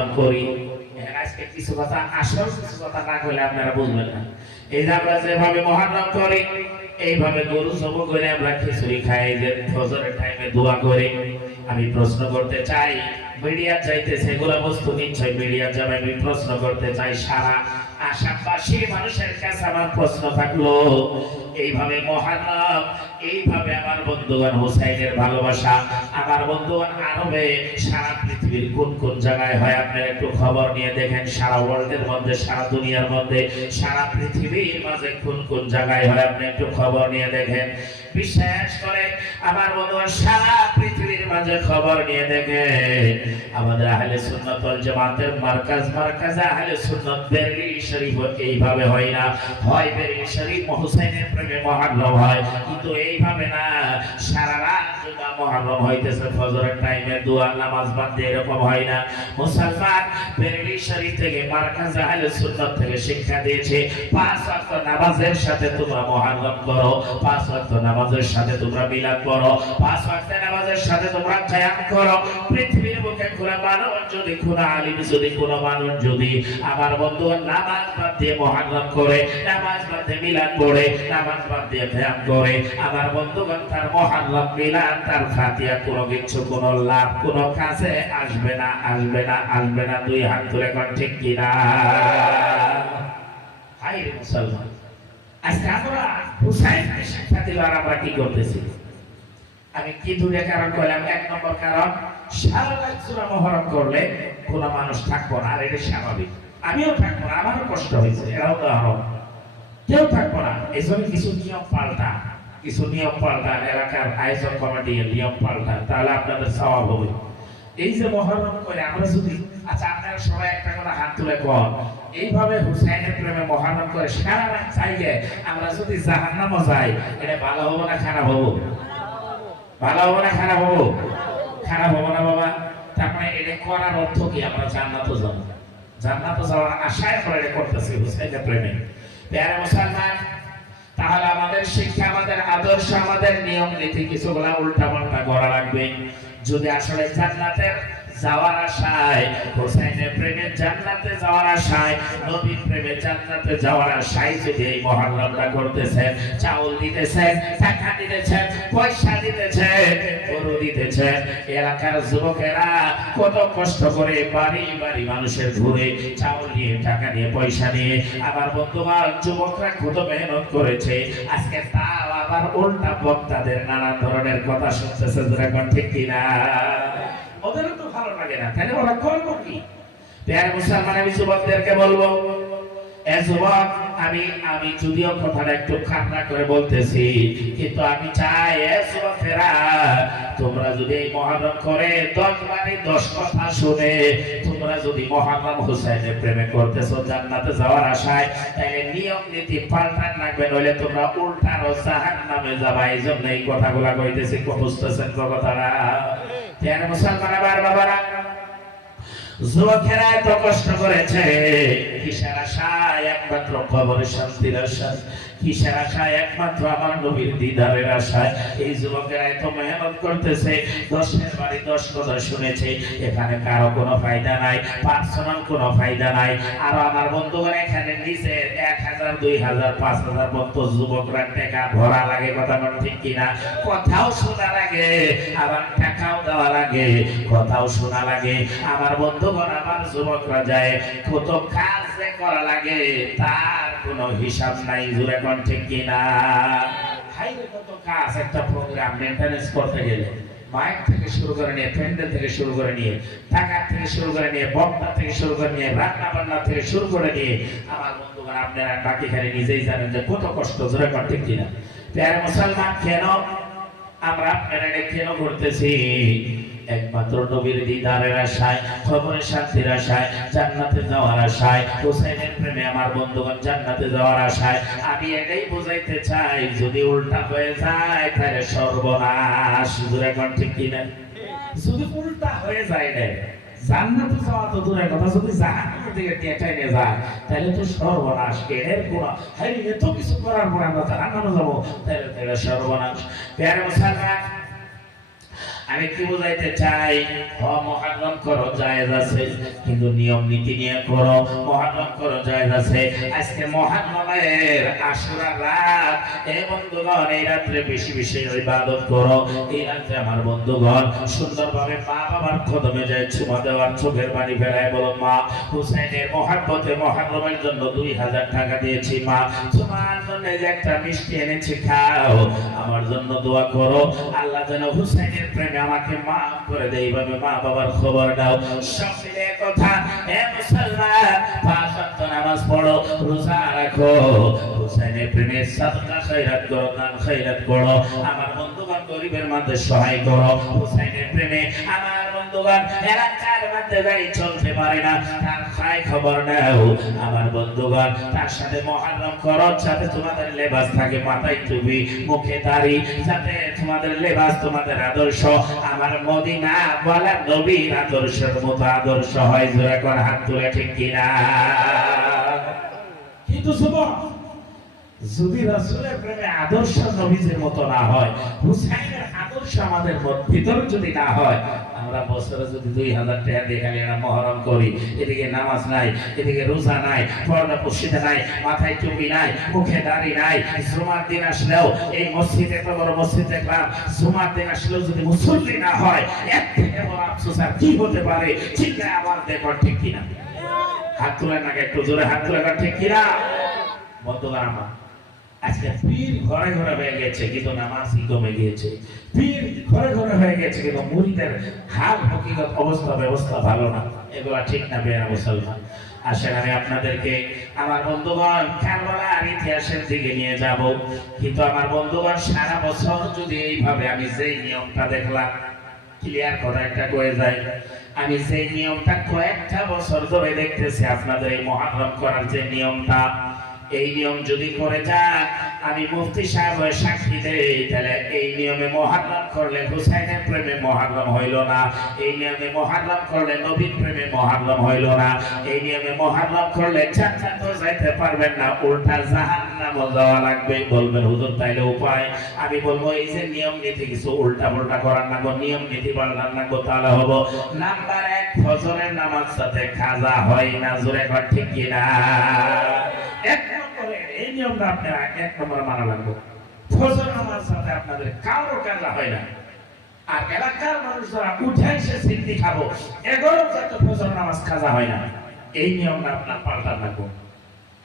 মহরম করি। আজকে কিছু কথা আসল কিছু কথা না কইলে আপনারা বুঝবেন না। এই যে আমরা যেভাবে মহরম করি, এইভাবে গরু জবাই করে আমরা খিচুড়ি খাই, যে ফজরের টাইমে দোয়া করি। আমি প্রশ্ন করতে চাই, মিডিয়া চাইতেছে এগুলো বস্তু নিশ্চয় মিডিয়া যাবে। আমি প্রশ্ন করতে চাই, সারা আসামবাসী মানুষের কাছে আমার প্রশ্ন থাকলো, এইভাবে মহরম, এইভাবে আমার বন্ধুগণ হুসাইনের ভালোবাসা, আমার বন্ধুগণ আরবে সারা পৃথিবীর কোন কোন জায়গায় হয় আপনারা একটু খবর নিয়ে দেখেন। সারা ওয়ার্ল্ডের মধ্যে, সারা দুনিয়ার মধ্যে, সারা পৃথিবীর মাঝে কোন কোন জায়গায় হয় আপনি একটু খবর নিয়ে দেখেন। বিশ্বাস করে আমার বন্ধুগণ, সারা পৃথিবীর মাঝে খবর নিয়ে দেখেন। আমাদের আহলে সুন্নাত ওয়াল জামাতের মার্কাজ আহলে সুন্নাত বেরেলি শরীফ এইভাবে হয় না। হয় বেরেলি শরীফ হুসাইনের প্রেমে মহরম হয়, কিন্তু এইভাবে না। সারা রাত জুমা মহরম হইতেছে, ফজরের টাইমে দোয়া নামাজ বাদ দিয়ে এরকম হয় না। মুসলমান বেরেলি শরীফ থেকে মার্কাজ আহলে সুন্নাত থেকে শিক্ষা দিয়েছে, 5 ওয়াক্ত নামাজের সাথে তোমরা মহরম করো, 5 ওয়াক্ত নামাজের সাথে তোমরা মিলাদ করো, 5 ওয়াক্ত নামাজের সাথে তোমরা কিয়াম করো। পৃথিবীর বুকে কোন মানুষ যদি, কোন আলিম যদি, কোন মানুষ যদি আমার বন্ধু নামাজ বাদ দিয়ে মহরম করে, নামাজ বাদ দিয়ে মিলাদ পড়ে, নামাজ বাদ দিয়ে কিয়াম করে, আমার বন্ধুগণ তার মহরম, মিলাদ, তার ফাতিহা কোনো কিছু, কোনো লাভ, কোনো কাজে আসবে না, আসবে না, আসবে না। দুই হাত তুলে কোন ঠিক কিনা? হাই রে মুসলমান, আজকে আমরা হুসাইনকে শিক্ষা দিল, আর আমরা কি করতেছি? আমি কি দুইটা কারণ কইলাম। 1 নম্বর কারণ, সারা রাত জুমা মহরম করলে কোন মানুষ থাকবো না, আর এটা স্বাভাবিক। আমিও থাকবো না, আমারও কষ্ট হয়েছে, এরাও উদাহরণ, কেউ থাকবো না। এই জন্য কিছু নিয়ম পাল্টা, কিছু নিয়ম পাল্টা, এলাকার আয়োজন কমিটির নিয়ম পাল্টা, তাহলে আপনাদের সওয়াব হবে। এই যে মহরম করে আমরা যদি, আচ্ছা আপনারা সবাই একটা করে হাত তুলে কর, এইভাবে হুসাইনের প্রেমে মহরম করে সারা রাত চাইলে আমরা যদি জাহান্নামে যাই, এটা ভালো হবো না খারাপ হবো? ভালো হবো না খারাপ হবো? খারাপ হবো না বাবা। তার মানে এটা করার অর্থ কি? আমরা জান্নাতে যাবো, জান্নাতে যাওয়ার আশায় করে এটা করতেছি হুসাইনের প্রেমে। প্যারা মুসলমান, তাহলে আমাদের শিক্ষা, আমাদের আদর্শ, আমাদের নিয়ম নীতি কিছুগুলা উল্টা পাল্টা করা লাগবে। যদি আসলে জান্নাতের যাওয়ার আশায়, হুসাইনের প্রেমে জান্নাতে যাওয়ার আশায়, নবীর প্রেমে জান্নাতে যাওয়ার আশায় যদি এই মহরমটা করতেছেন, চাউল দিতেছেন, টাকা দিতেছেন, পয়সা দিতেছেন, গরু দিতেছেন, এলাকার যুবকেরা কত কষ্ট করে বাড়ি বাড়ি মানুষের ঘুরে চাউল নিয়ে, টাকা নিয়ে, পয়সা নিয়ে, আমার বন্ধুগণ যুবকরা কত মেহনত করেছে, আজকে তাও আবার উল্টা বক্তাদের নানা ধরনের কথা শুনতেছে। এখন ঠিক কিনা? ওদেরও তো ভালো লাগে না, তাহলে ওরা করবো কি? প্যারা মুসলমান, আমি যুবকদেরকে বলবো, এ যুবক, আমি যদিও কথাটা একটু খারাপ করে বলতেছি, কিন্তু আমি চাই এ যুবকেরা, তোমরা যদি এই মহরম করে 10 বারে 10 কথা শুনে তোমরা যদি মহরম হুসাইনের প্রেমে করতেছো জান্নাতে যাওয়ার আশায়, তাহলে নিয়ম নীতি পাল্টান লাগবে, নইলে তোমরা উল্টার জাহান্নামে যাবা। এই জন্য এই কথাগুলা কইতেছি, বুঝতেছেন কথাটা? প্যারা মুসলমান, আবার বাবারা, যুবকেরা এত কষ্ট করেছে কিসের আশায়? একমাত্র কবরের শান্তির আশায়। কিসের আশায়? একমাত্র আমার নবীর দিদারের আশায়। এই যুবকেরা এত মেহনত করতেছে, 10 বাড়ি 10 কথা শুনেছে, এখানে কারো কোনো ফায়দা নাই, পার্সোনাল কোনো ফায়দা নাই। আর আমার বন্ধুগণ এখানে নিচে 1000, 2000, 5000 মত যুবকরা টাকা ভরা লাগে, কথা ঠিক কিনা? কথাও শোনা লাগে, আবার টাকাও দেওয়া লাগে, কথাও শোনা লাগে। আমার বন্ধুগণ, আমার যুবকরা যায় কত কাজ করা লাগে, তার কোনো হিসাব নাই। জুড়ে কোন ঠিক কিনা? হাইরে কত কাজ একটা প্রোগ্রাম মেইনটেনেন্স করতে গেলে, মাইক থেকে শুরু করে নিয়ে, প্যান্ডেল থেকে শুরু করে নিয়ে, টাকা থেকে শুরু করে নিয়ে, বক্তা থেকে শুরু করে নিয়ে, রান্না বান্না থেকে শুরু করে নিয়ে, আমার বন্ধুগণ আপনারা বাকি খালি নিজেই জানেন যে কত কষ্ট। জোরে কোন ঠিক কিনা? প্যারা মুসলমান, কেন আমরা আপনারা এটা কেন করতেছি? একমাত্র নবীর দিদারের আশায়, কবরের শান্তির আশায়, জান্নাতে যাওয়ার আশায়, হুসাইনের প্রেমে আমার বন্ধুগণ জান্নাতে যাওয়ার আশায়। আমি এটাই বোঝাইতে চাই, যদি উল্টা হয়ে যায় তাহলে সর্বনাশ। এখন ঠিক কিনা? যদি উল্টা হয়ে যায় না, জান্নাতে যাওয়া তো দূরের কথা, যদি জাহান্নামের দিকে টেনে নিয়ে যায় তাহলে তো সর্বনাশ। এর কোন হাই, এত কিছু করার পর আমরা জাহান্নামে যাবো, তাহলে সর্বনাশ। প্যারা মুসলমান, আমি কি বুঝাইতে চাই, মহারম করো জায়েজ আছে, কিন্তু নিয়ম নীতি নিয়ে করো। মহারম করো জায়েজ আছে। আজকে মহারমের আশুরা রাত, এই বন্ধুগণ এই রাত্রে বেশি বেশি ইবাদত করো। এই রাত্রে আমার বন্ধুগণ সুন্দরভাবে মা বাবার কদমে যায় চুমা দেওয়ার, চোখের পানি ফেলায় বলো, মা হুসাইনের মহাব্বতে মহারমের জন্য 2000 টাকা দিয়েছি, মা তোমার জন্য যে একটা মিষ্টি এনেছি, খাও, আমার জন্য দোয়া করো, আল্লাহ যেন হুসাইনের প্রেমে আমাকে মাফ করে দেয়। এইভাবে মা বাবার খবর দাও। সব মিলে কথা, হে মুসলমান, 5 ওয়াক্ত নামাজ পড়ো, রোজা রাখো, হুসাইনের প্রেমে সাদকা খয়রাত করো, দান খয়রাত করো। আমার বন্ধুগণ গরিবের মধ্যে সহায় করো। হুসাইনের প্রেমে আমার বন্ধুগণ এলাকার মধ্যে গাড়ি চলতে পারে না, তার খায় খবর নাও। আমার বন্ধুগণ তার সাথে মহারম করো, যাতে তোমাদের লেবাস থাকে, মাথায় টুপি, মুখে দাড়ি, যাতে তোমাদের লেবাস, তোমাদের আদর্শ আমার মদিনা ওয়ালা নবীর আদর্শের মতো আদর্শ হয়। জোরে করে হাত তুলে ঠিক কিনা? কিন্তু যুবক, যদি রাসূলের প্রেমে আদর্শ নবীজির মতো না হয়, হুসাইনের আদর্শ আমাদের ভিতরে যদি না হয়, আমরা বছরে যদি 2000 টাকা দিয়ে খালি আমরা মহরম করি, এদিকে নামাজ নাই, এদিকে রোজা নাই, পর্দা পশিদা নাই, মাথায় টুপি নাই, মুখে দাড়ি নাই, জুমার দিন আসলেও এই মসজিদে, এত বড় মসজিদ দেখলাম, জুমার দিন আসলেও যদি মুসল্লি না হয়, এর থেকে বড় আফসোস আর কি হতে পারে? ঠিক না? আমার দেখো ঠিক কিনা? হাত তুলে না, একটু জোরে হাত তুলে ঠিক কিনা? বন্ধুরা আমার, আজকে পীর ঘরে ঘরে হয়ে গেছে, কিন্তু নামাজই কমে গিয়েছে। পীর ঘরে ঘরে হয়ে গেছে, কিন্তু মুরিদের হাল হকিকত অবস্থা ব্যবস্থা ভালো না। এগুলা ঠিক না বেয়া মুসলমান। আসেন আমি আপনাদেরকে আমার বন্ধুগণ কারবালার ইতিহাসের দিকে নিয়ে যাব। কিন্তু আমার বন্ধুগণ সারা বছর যদি এইভাবে আমি যেই নিয়মটা দেখলাম, ক্লিয়ার কথা একটা কয়ে যায়, আমি সেই নিয়মটা কয়েকটা বছর ধরে দেখতেছি আপনাদের এই মহারম করার যে নিয়মটা, এই নিয়ম যদি করে যান, আমি মুফতি সাহেব সাক্ষী দেই, তাহলে এই নিয়মে মহারম করলে হুসাইনের প্রেমে মহারম হইল না, এই নিয়মে মহারম করলে নবীর প্রেমে মহারম হইল না, এই নিয়মে মহারম করলে জান্নাতে যাইতে পারবেন না, উল্টা জাহান্নামে যাওয়া লাগবে। বলবেন হুজুর তাইলে উপায়? আমি বলবো এই যে নিয়ম নীতি কিছু উল্টা পাল্টা করার না, নিয়ম নীতি পাল্টার না, তাহলে হবো নাম্বার 1, ফজরের নামাজ সাথে খাজা হয় না। জোরে কর ঠিক কিনা? এক নম্বরে এই নিয়মটা আপনারা 1 নম্বরে মানা লাগবে। ফজর নামাজ সাথে আপনাদের কারো কাজা হয় না। আর এলাকার মানুষরা উঠে এসে সিন্দি খাবো, 11 যাতে ফজর নামাজ কাজা হয় না, এই নিয়মটা আপনার পাল্টান লাগবে।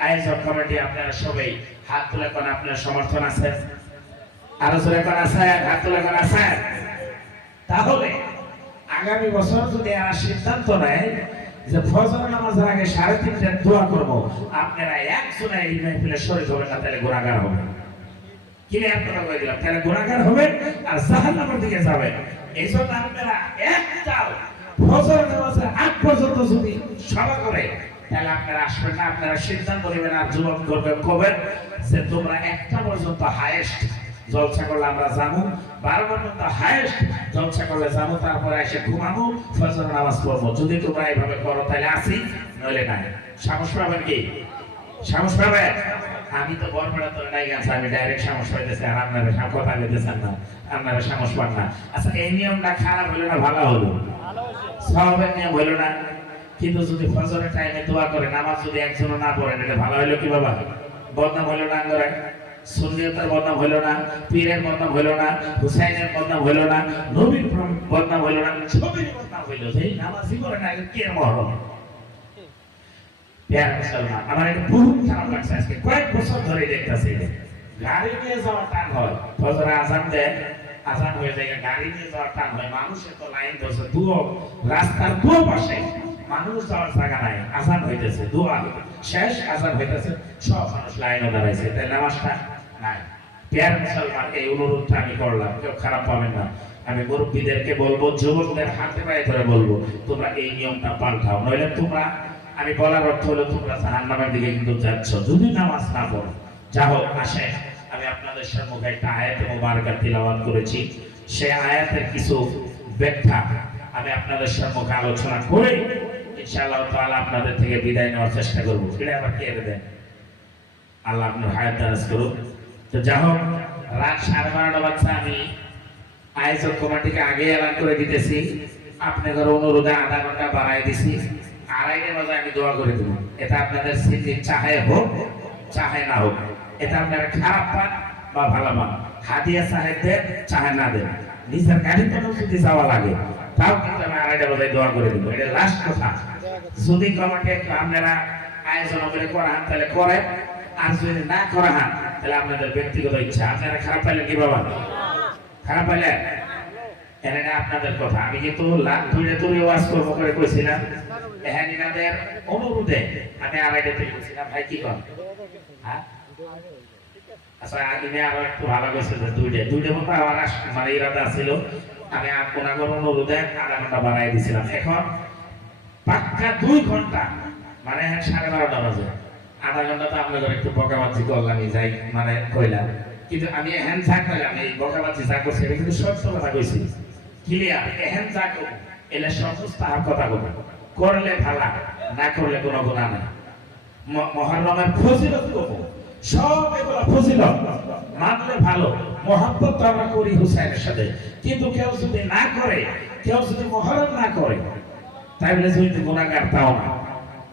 আয়োজক কমিটি আপনারা সবাই হাত তুলে কোন আপনার সমর্থন আছে? আরো জোরে কোন আছে? হাত তুলে কোন আছে? তাহলে আগামী বছর যদি এরা সিদ্ধান্ত নেয় যে ফজর নামাজের আগে 3:30টায় দোয়া করব, আপনারা একজনে এই মাহফিলে শরীক হবেন না, তাহলে গুনাহগার হবেন। ক্লিয়ার কথা বলে দিলাম, তাহলে গুনাহগার হবেন আর জাহান্নামের দিকে যাবেন। এই জন্য আপনারা একটাও ফজর নামাজের আগ পর্যন্ত যদি সভা করে, তাহলে আপনারা আসবেন না। আপনারা সিদ্ধান্ত নেবেন আর যুবক করবেন, কবেন যে তোমরা 1টা পর্যন্ত হাইয়েস্ট জলসা করলে আমরা যাবো, 12 পর্যন্ত হাইয়েস্ট জলসা করলে যাবো, তারপরে এসে ঘুমাবো, ফজর নামাজ পড়বো। যদি তোমরা এইভাবে করো তাহলে আসি, নইলে নাই। সাহস পাবেন কি? সাহস পাবেন? আমি তো বরপড়া তোর নাই গেছে, আমি ডাইরেক্ট সাহস পাইতেছি, আর আপনারা কথা বলতেছেন না, আপনারা সাহস পান না। আচ্ছা, এই নিয়মটা খারাপ হলো না ভালো হলো? সবের নিয়ম হইল না। কিন্তু যদি ফজরের টাইমে দোয়া করে নামাজ যদি একজনও না পড়েন, এটা ভালো হইলো কি বাবা? বদনাম হইল না? করে সুন্নিয়তের বদনাম হইল না, পীরের বদনাম হইল না, হুসাইনের বদনাম হইল না, নবীর বদনাম হইল না, সবেরই বদনাম হইল। যেই নামাজই করে না, কে মহরম? প্যারা মুসলমান, আমার এটা বহুত খারাপ লাগছে। আজকে কয়েক বছর ধরে দেখতেছি গাড়ি নিয়ে যাওয়ার টান হয়, ফজরে আজান দেয়, আজান হয়ে যায়, গাড়ি নিয়ে যাওয়ার টান হয়। মানুষের তো লাইন ধরছে, রাস্তার দুও পাশে মানুষ যাওয়ার জায়গা নাই, আজান হইতেছে, দোয়া শেষ, আজান হইতেছে, সব মানুষ লাইনে দাঁড়াইছে, তাই নামাজটা নাই। প্যারা মুসলমান, এই অনুরোধটা আমি করলাম, কেউ খারাপ পাবেন না। আমি মুরব্বীদেরকে বলবো, যুবকদের হাতে পায়ে ধরে বলবো, তোমরা এই নিয়মটা পাল্টাও, নইলে তোমরা, আমি বলার অর্থ হলো তোমরা জাহান্নামের দিকে কিন্তু যাচ্ছ যদি নামাজ না পড়ো। যা হোক, আসে আমি আপনাদের সম্মুখে একটা আয়াতে মুবারাকা তিলাওয়াত করেছি, সেই আয়াতের কিছু ব্যাখ্যা আমি আপনাদের সম্মুখে আলোচনা করে ইনশাআল্লাহ তাআলা আপনাদের থেকে বিদায় নেওয়ার চেষ্টা করব। এটা আবার কে দেন? আল্লাহ আপনার হায়াত দারাজ করুন। তো যা হোক, রাত 12:30 বাজছে, আমি আয়োজক কমিটিকে আগে এলান করে দিতেছি, আপনাদের অনুরোধে আধা ঘন্টা বাড়াই দিছি, 2:30 বাজে আমি দোয়া করে দেব। এটা আপনাদের সিদ্ধির চাহে হোক চাহে না হোক, এটা আপনারা খারাপ পান বা ভালো পান, হাদিয়া সাহেবদের চাহে না দেন, নিজের গাড়ির জন্য যদি যাওয়া লাগে তাও কিন্তু আমি 2:30 বাজে দোয়া করে দেবো। এটা লাস্ট কথা। যদি কমিটি একটু আপনারা আয়োজন করে করান তাহলে করেন, আর যদি না করান তাহলে আপনাদের ব্যক্তিগত ইচ্ছা। আপনারা খারাপ পাইলেন কি বাবা? খারাপ পাইলেন? এটা আপনাদের কথা। আমি কিন্তু তুলে ওয়াজ করবো করে কইছিলাম, এখানে ইনাদের অনুরোধে আমি 2:30 বলছিলাম, ভাই কি কর? হ্যাঁ আচ্ছা, আগে আরো একটু ভালো কইছে যে 2:30 মতো আমার মানে ইরাদা ছিল। আমি আপনাদের অনুরোধে আধা ঘন্টা বাড়াই দিছিলাম। এখন পাক্কা 2 ঘন্টা, মানে 12:30 বাজে। আধা ঘন্টা তো আপনাদের একটু বকাবাজি করলাম, যাই মানে কইলাম, কিন্তু আমি হ্যান্ড থাকলাম এই বকাবাজি যা করছি এটা কিন্তু সত্য কথা কইছি, ক্লিয়ার। হ্যান্ড যা করবো এলে সমস্ত আর কথা বলবো, করলে ভালা, না করলে কোনো গুনাহ নাই। মুহররমের ফজিলত করবো, সব এগুলো ফজিলত, মানলে ভালো। মহব্বত আমরা করি হুসাইনের সাথে, কিন্তু কেউ যদি না করে, কেউ যদি মুহররম না করে, তাইলে যদি গুনাহগার তাও না,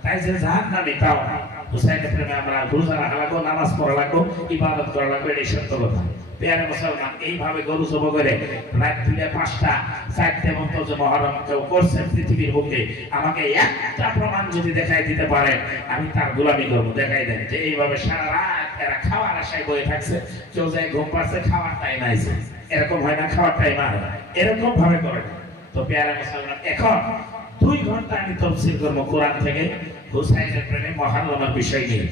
তাই যে জাহান্নামী তাও না। হুসাইনের প্রেমে আমরা রোজা রাখা লাগবো, নামাজ পড়া লাগবো, ইবাদত করা লাগবে, এটাই সত্য কথা। পেয়ারে মুসলমান, এইভাবে গরু জব করে রাত 2টা 5টা 4টে মতো যে মুহররম কেউ করছে পৃথিবীর বুকে, আমাকে একটা প্রমাণ যদি দেখাই দিতে পারেন, আমি তার গোলামি করবো। দেখাই দেন যে এইভাবে সারা রাত এরা খাওয়ার আশায় বয়ে থাকছে, কেউ যায় ঘুম পাচ্ছে, খাওয়ার টাইম আইছে, এরকম হয় না? খাওয়ার টাইম আর এরকম ভাবে করে। তো পেয়ারে মুসলমান, এখন 2 ঘন্টা আমি তফসিল করবো কোরআন থেকে হুসাইনের প্রেমে মুহররমের বিষয় নিয়ে।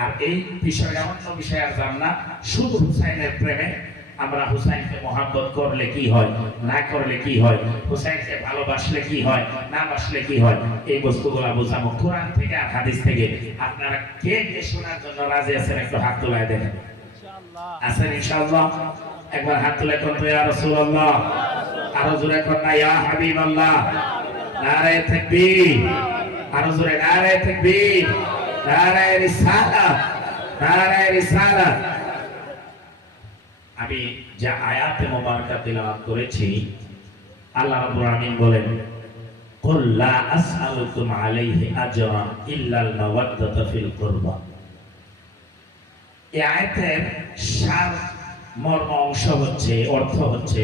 আর এই বিষয়টা অন্য বিষয় আর জান না, শুধু হুসাইনের প্রেমে আমরা হুসাইনকে মহব্বত করলে কি হয়, না করলে কি হয়, হুসাইনকে ভালোবাসলে কি হয়, না বাসলে কি হয়, এই বস্তুগুলা বোঝাবো কোরআন থেকে আর হাদিস থেকে। আপনারা কে কে শোনার জন্য রাজি আছেন একটু হাত তুলে দেখেন। আছেন ইনশাআল্লাহ? একবার হাত তুলে কোন ইয়া রাসূলুল্লাহ, আরো জোরে কোন ইয়া হাবিবাল্লাহ, নারে তাকবীর, আরো জোরে নারে তাকবীর, নারে রিসালাত, নারে রিসালাত। আমি যে আয়াতে মুবারাকা তিলাওয়াত করেছি, আল্লাহ রাব্বুল আলামিন বলেন, কুল লা আসআলুকুম আলাইহি আজরান ইল্লাল মাওয়াদ্দাতা ফিল কুরবা। এই আয়াতের সার মর্ম অংশ হচ্ছে, অর্থ হচ্ছে,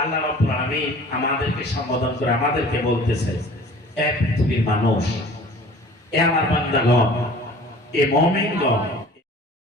আল্লাহ রাব্বুল আলামিন আমাদেরকে সম্বোধন করে আমাদেরকে বলতেছে, এ পৃথিবীর মানুষ, এ আমার বান্দাগণ, এ মুমিনগণ,